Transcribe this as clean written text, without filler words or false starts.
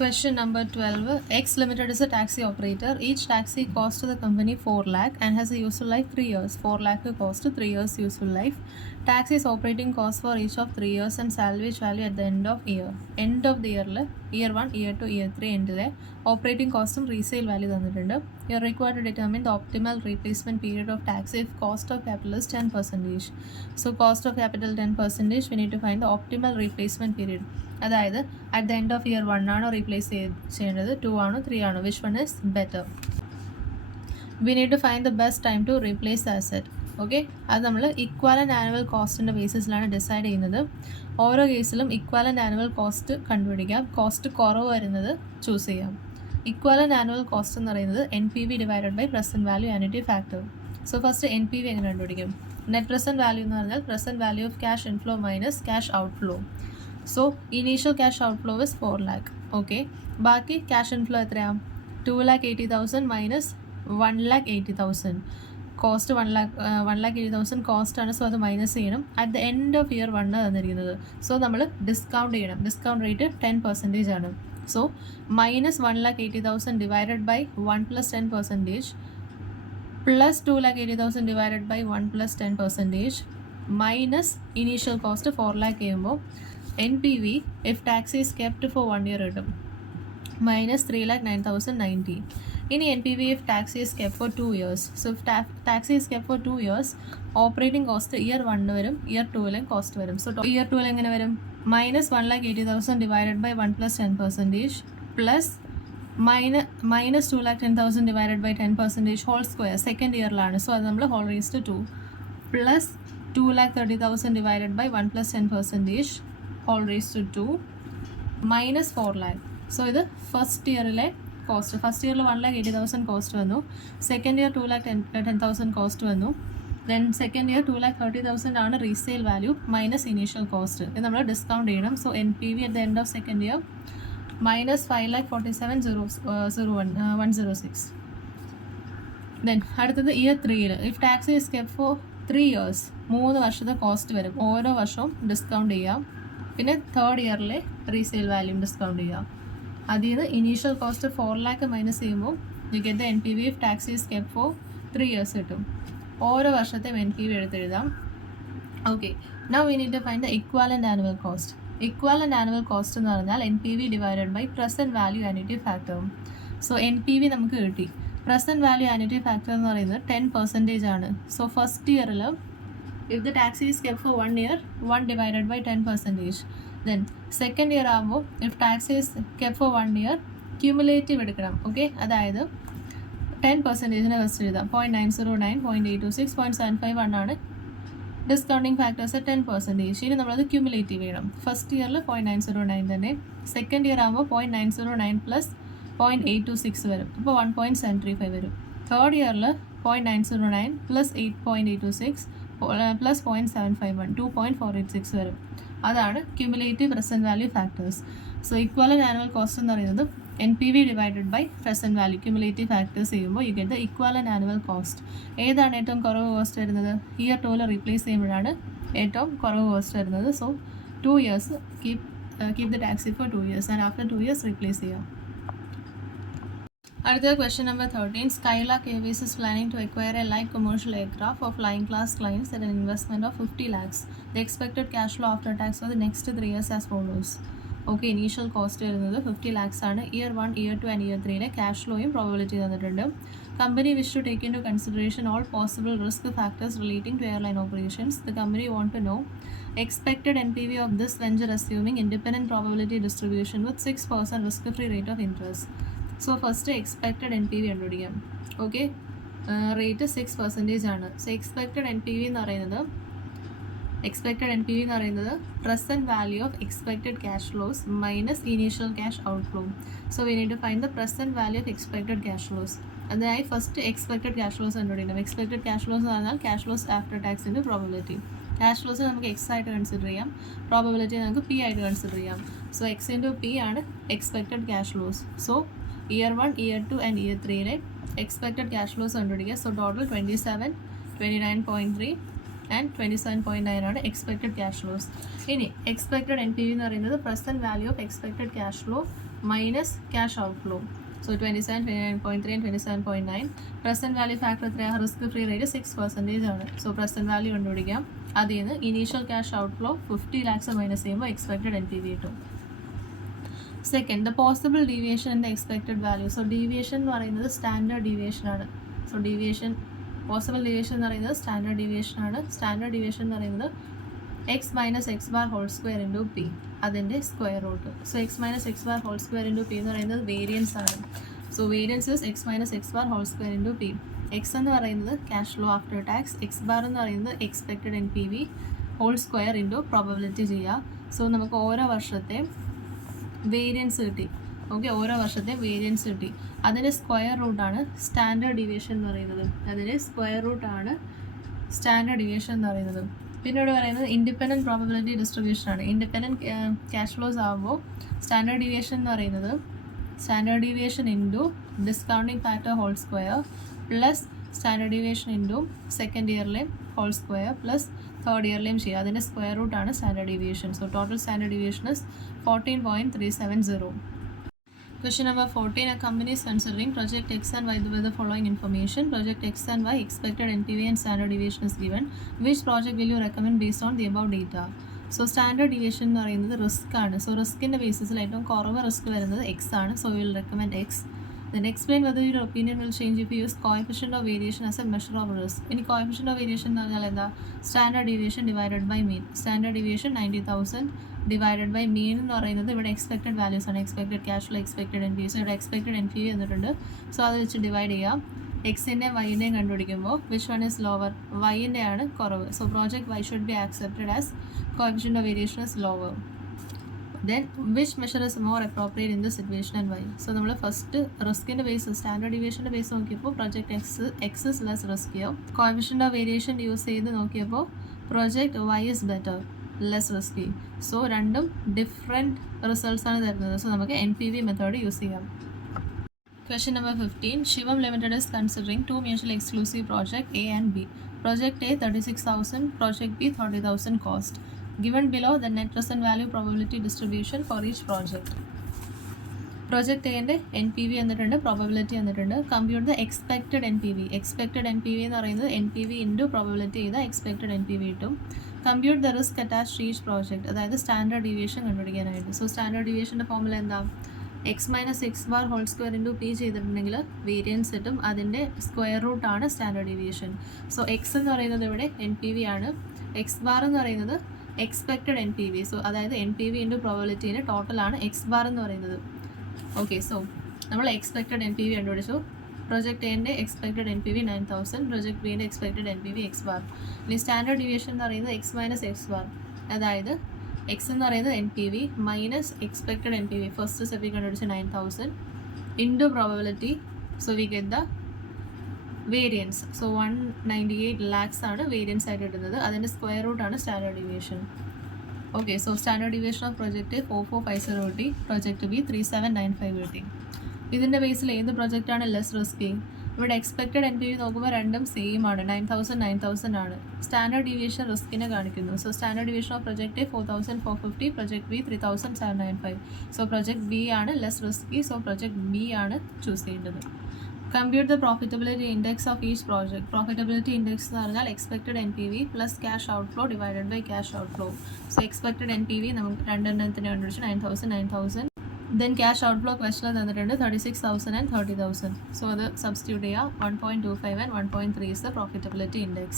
Question number 12. X Limited is a taxi operator. Each taxi cost the company 4 lakh and has a useful life 3 years. 4 lakh cost 3 years useful life. Taxi's operating cost for each of 3 years and salvage value at the end of year. End of the year, year 1, year 2, year 3 end operating cost and resale value തന്നിട്ടുണ്ട്. You are required to determine the optimal replacement period of taxi if cost of capital is 10%. So cost of capital 10%, we need to find the optimal replacement period. അതായത് at the end of year 1 ആണോ replace ചെയ്യേണ്ടത്, 2 ആണോ 3 ആണോ, which one is better. We need to find the best time to replace the asset. Okay, അത് നമ്മൾ equivalent annual കോസ്റ്റിൻ്റെ ബേസിസിലാണ് decide ചെയ്യുന്നത്. ഓരോ കേസിലും ഇക്വാലൻ്റ് ആനുവൽ കോസ്റ്റ് കണ്ടുപിടിക്കാം. കോസ്റ്റ് കുറവ് വരുന്നത് ചൂസ് ചെയ്യാം. ഇക്വാലൻ്റ് ആനുവൽ കോസ്റ്റ് എന്ന് പറയുന്നത് NPV divided by present value annuity factor. So first NPV എങ്ങനെ കണ്ടുപിടിക്കും? നെറ്റ് പ്രസൻറ്റ് വാല്യൂ എന്ന് പറഞ്ഞാൽ present value of cash inflow minus cash outflow. So initial cash outflow is 4 lakh. Okay, ബാക്കി cash inflow എത്രയാണ്? 2,80,000 minus 1,80,000. Cost 1,80,000 കോസ്റ്റാണ്. So അത് minus ചെയ്യണം. At the end of year 1 തന്നിരിക്കുന്നത്. സോ നമ്മൾ ഡിസ്കൗണ്ട് ചെയ്യണം. ഡിസ്കൗണ്ട് റേറ്റ് 10% ആണ്. So minus 1,80,000 divided by 1 plus 10% plus 2,80,000 divided by 1 plus 10% minus initial cost 4 lakh ചെയ്യുമ്പോൾ NPV if taxi is kept for 1 year കിട്ടും. Minus 3,09,090. ഇനി NPV if taxi is kept for 2 years. So if taxi is kept for 2 years, operating cost year 1 വരും, year 2 cost വരും. So year 2 എങ്ങനെ വരും? Minus 1,80,000 divided by 1 plus 10% plus minus 2,10,000 divided by 10% whole square second ഇയറിലാണ്. So അത് നമ്മൾ whole raise to 2 plus 2,30,000 divided by 1 plus 10% whole raise to 2 minus 4 lakh. So ഇത് first ഇയറിലെ cost. First ഇയറിൽ 1,80,000 cost വന്നു. Second year 2,10,000 cost വന്നു. Then second year 2,30,000 ആണ് resale value minus initial cost. ഇത് നമ്മൾ ഡിസ്കൗണ്ട് ചെയ്യണം. So NPV at the end of second year minus 5,47,106. Then അടുത്തത് ഇയർ 3യിൽ if taxi is kept for 3 years 3 വർഷത്തെ കോസ്റ്റ് വരും. ഓരോ വർഷവും ഡിസ്കൗണ്ട് ചെയ്യാം. പിന്നെ തേർഡ് ഇയറിലെ റീസെയിൽ വാല്യൂ ഡിസ്കൗണ്ട് ചെയ്യാം. അതിൽ നിന്ന് ഇനീഷ്യൽ കോസ്റ്റ് 4 lakh മൈനസ് ചെയ്യുമ്പോൾ you get the NPV if taxi is kept for 3 years കിട്ടും. ഓരോ വർഷത്തെയും NPV എടുത്തെഴുതാം. Okay, now we need to find the equivalent annual cost. Equivalent annual cost എന്ന് പറഞ്ഞാൽ NPV divided by present value annuity factor. So NPV നമുക്ക് കിട്ടി. Present value annuity factor എന്ന് പറയുന്നത് 10% ആണ്. സോ ഫസ്റ്റ് ഇയറിൽ if the taxi is kept for 1 year, 1 divided by 10%. Then second year ആകുമ്പോൾ if taxi is kept for 1 year, cumulative എടുക്കണം. Okay, അതായത് 10%നെ first എഴുതാം. 0.909, 0.826, 0.751 ആണ് ഡിസ്കൗണ്ടിങ് ഫാക്ടേഴ്സ് 10%. ഇനി നമ്മളത് ക്യുമുലേറ്റീവ് ചെയ്യണം. ഫസ്റ്റ് ഇയറിൽ 0.909 തന്നെ. സെക്കൻഡ് ഇയർ ആകുമ്പോൾ 0.909 പ്ലസ് 0.826 വരും. അപ്പോൾ 1.735 വരും. തേർഡ് ഇയറിൽ 0.909 പ്ലസ് 8.826 പ്ലസ് 0.751 2.486 വരും. അതാണ് cumulative present value factors. So equivalent annual cost എന്ന് പറയുന്നത് NPV divided by present value cumulative factors ചെയ്യുമ്പോൾ you get the equivalent annual cost. ഏതാണ് ഏറ്റവും കുറവ് കോസ്റ്റ് വരുന്നത്? ഇയർ 2ൽ റീപ്ലേസ് ചെയ്യുമ്പോഴാണ് ഏറ്റവും കുറവ് കോസ്റ്റ് വരുന്നത്. So 2 years keep the taxi for 2 years and after 2 years replace ചെയ്യാം. അടുത്ത question number 13. Skylark Airways is planning to acquire a light commercial aircraft for flying class clients at an investment of 50 lakhs. The expected cash flow after tax for the next 3 years as follows. Okay, initial cost വരുന്നത് 50 lakhs ആണ്. Year 1, year 2 and year 3യിലെ cash ഫ്ലോയും probability തന്നിട്ടുണ്ട്. Company wish to take into consideration all possible risk factors relating to airline operations. The company want to know expected NPV of this venture assuming independent probability distribution with 6% risk-free rate of interest. So first expected NPV കണ്ടുപിടിക്കാം. Okay, rate 6% ആണ്. So expected NPV എന്ന് പറയുന്നത് present value of expected cash flows minus initial cash outflow. So we need to find the present value of expected cash flows. അതിനായി first expected cash flows കണ്ടുപിടിക്കണം. Expected cash flows എന്ന് പറഞ്ഞാൽ cash flows after ടാക്സിൻ്റെ probability. Cash flows നമുക്ക് X ആയിട്ട് consider ചെയ്യാം, probability നമുക്ക് P ആയിട്ട് കൺസിഡർ ചെയ്യാം. സോ X ഇൻറ്റു P ആണ് expected cash flows. So year 1, year 2 and year 3യിലെ എക്സ്പെക്റ്റഡ് ക്യാഷ് ഫ്ലോസ് കണ്ടുപിടിക്കുക. സോ ടോട്ടൽ 27, 29.3, ആൻഡ് 27.9 ആണ് എക്സ്പെക്റ്റഡ് ക്യാഷ് ഫ്ലോസ്. ഇനി എക്സ്പെക്റ്റഡ് എൻ പി വി എന്ന് പറയുന്നത് present value of expected cash flow minus cash outflow. So 27, 29.3 and 27.9. Present value factor എത്രയാണ്? Risk free rate 6% ആണ്. So present value കണ്ടുപിടിക്കാം. അതിൽ നിന്ന് initial cash out flow 50 lakhs minus ചെയ്യുമ്പോൾ expected N P V കിട്ടും. Second, the possible deviation in the expected value. So deviation എന്ന് പറയുന്നത് standard deviation ആണ്. സോ ഡീവിയേഷൻ, പോസിബിൾ ഡീവിയേഷൻ എന്ന് പറയുന്നത് സ്റ്റാൻഡേർഡ് ഡീവിയേഷൻ ആണ്. സ്റ്റാൻഡേർഡ് ഡീവിയേഷൻ എന്ന് പറയുന്നത് X minus X bar whole square into P, അതിൻ്റെ square root. So X minus X bar whole square into P എന്ന് പറയുന്നത് വേരിയൻസ് ആണ്. So variance is X minus X bar whole square into P. X എന്ന് പറയുന്നത് cash flow after tax, X bar എന്ന് പറയുന്നത് expected N P V whole square into probability ചെയ്യുക. So നമുക്ക് ഓരോ വർഷത്തെ വേരിയൻസ് കിട്ടി. ഓക്കെ, ഓരോ വർഷത്തെ വേരിയൻസ് കിട്ടി. അതിൻ്റെ സ്ക്വയർ റൂട്ടാണ് സ്റ്റാൻഡേർഡ് ഡീവിയേഷൻ എന്ന് പറയുന്നത്. അതിൻ്റെ സ്ക്വയർ റൂട്ടാണ് സ്റ്റാൻഡേർഡ് ഡീവിയേഷൻ എന്ന് പറയുന്നത്. പിന്നെ ഇവിടെ പറയുന്നത് ഇൻഡിപെൻഡൻറ്റ് പ്രോബബിലിറ്റി ഡിസ്ട്രിബ്യൂഷൻ ആണ്. ഇൻഡിപെൻഡൻറ്റ് ക്യാഷ് ഫ്ലോസ് ആകുമ്പോൾ സ്റ്റാൻഡേർഡ് ഡീവിയേഷൻ എന്ന് പറയുന്നത് standard deviation into discounting factor whole square plus standard deviation into second ഇയറിലെയും ഹോൾ സ്ക്വയർ പ്ലസ് തേർഡ് ഇയറിലെയും ചെയ്യുക. അതിൻ്റെ സ്ക്വയർ റൂട്ടാണ് standard deviation. So total standard deviation is 14.370. Question number 14. A company is considering project X and Y with the following information. Project X and Y expected NPV and standard deviation is given. Which project will you recommend based on the above data? So standard deviation എന്ന് പറയുന്നത് risk ആണ്. So റിസ്കിൻ്റെ ബേസിസിൽ ഏറ്റവും കുറവ് risk വരുന്നത് X ആണ്. So you will recommend X. Then explain whether your opinion will change if you use coefficient of variation as a measure of risk. ഇനി coefficient of variation എന്ന് പറഞ്ഞാൽ എന്താ? Standard deviation divided by mean. Standard deviation 90,000 divided by mean എന്ന് പറയുന്നത് ഇവിടെ expected values ആണ്. Expected cash flow, expected N P V. So ഇവിടെ expected N P V എന്നിട്ടുണ്ട്. സോ അത് വെച്ച് ഡിവൈഡ് ചെയ്യാം. എക്സിൻ്റെയും വൈൻ്റെയും കണ്ടുപിടിക്കുമ്പോൾ വിച്ച് വൺ ഇസ് ലോവർ? വൈൻ്റെ ആണ് കുറവ്. So project Y should be accepted as coefficient of variation is lower. Then which measure is more appropriate in this situation and why? So നമ്മൾ ഫസ്റ്റ് റിസ്കിൻ്റെ ബേസ്, സ്റ്റാൻഡേർഡ് ഡീവിയേഷൻ്റെ base നോക്കിയപ്പോൾ project X is less റിസ്കിയോ. Coefficient of variation use ചെയ്ത് നോക്കിയപ്പോൾ project Y is better, less risky. So രണ്ടും different results ആണ് തരുന്നത്. സോ നമുക്ക് N P V method use ചെയ്യാം. Question number 15. Shivam Limited is considering two mutually exclusive project A and B. Project A 36,000, project B 30,000 cost. Given below the net present value probability distribution for each project. Project A ൻ്റെ N P V എന്നിട്ടുണ്ട്, probability എന്നിട്ടുണ്ട്. Compute the expected N P V. Expected N P V എന്ന് പറയുന്നത് N P V into probability ചെയ്താൽ expected N P V കിട്ടും. Compute the risk attached each project, അതായത് standard deviation കണ്ടുപിടിക്കാനായിട്ട്. So standard ഡീവിയേഷൻ്റെ formula എന്താ? X minus X bar whole square into P ചെയ്തിട്ടുണ്ടെങ്കിൽ variance കിട്ടും. അതിൻ്റെ സ്ക്വയർ റൂട്ടാണ് സ്റ്റാൻഡേർഡ് ഡീവിയേഷൻ. സോ എക്സ് എന്ന് പറയുന്നത് ഇവിടെ എൻ പി വി ആണ്. എക്സ് ബാർ എന്ന് പറയുന്നത് expected N P V. So അതായത് എൻ പി വി ഇൻറ്റു പ്രോബബിലിറ്റീൻ്റെ ടോട്ടലാണ് എക്സ് ബാർ എന്ന് പറയുന്നത്. ഓക്കെ, സോ നമ്മൾ എക്സ്പെക്റ്റഡ് എൻ പി വി കണ്ടുപിടിച്ചു. പ്രൊജക്റ്റ് എൻ്റെ expected N P V 9,000, project ബിൻ്റെ expected N P V X bar. ഇനി സ്റ്റാൻഡേർഡ് ഡീവിയേഷൻ എന്ന് പറയുന്നത് എക്സ് മൈനസ് എക്സ് ബാർ, അതായത് എക്സ് എന്ന് പറയുന്നത് N P V minus expected N P V, first സ്റ്റെപ്പിൽ കണ്ടുപിടിച്ച 9,000 ഇൻറ്റു പ്രോബബിലിറ്റി. So we get the variance. So 198 lakhs ആണ് വേരിയൻസ് ആയിട്ട് കിട്ടുന്നത്. അതിൻ്റെ സ്ക്വയർ റൂട്ടാണ് standard deviation. Okay, so standard deviation of project 4450 കിട്ടി, പ്രൊജക്റ്റ് ബി 3795 കിട്ടി. ഇതിൻ്റെ ബേസിൽ ഏത് പ്രൊജക്റ്റാണ് ലെസ് റിസ്കി? ഇവിടെ എക്സ്പെക്റ്റഡ് എൻ പി വി നോക്കുമ്പോൾ രണ്ടും സെയിം ആണ്, 9,000 ആണ്. സ്റ്റാൻഡേർഡ് ഡീവിയേഷൻ റിസ്കിനെ കാണിക്കുന്നു. So standard deviation of project 4450, project B 3795. So project B ആണ് less risky. So project B ആണ് ചൂസ് ചെയ്യേണ്ടത്. Compute the profitability index of each project. Profitability index എന്ന് പറഞ്ഞാൽ expected N P V plus cash outflow divided by cash outflow. So expected N P V നമുക്ക് രണ്ടെണ്ണത്തിന് കണ്ടുപിടിച്ച് 9,000. Then cash outflow ക്വസ്റ്റിൽ തന്നിട്ടുണ്ട് 36,000 and 30,000. So അത് substitute ചെയ്യുക. 1.25 and 1.3 is the profitability index.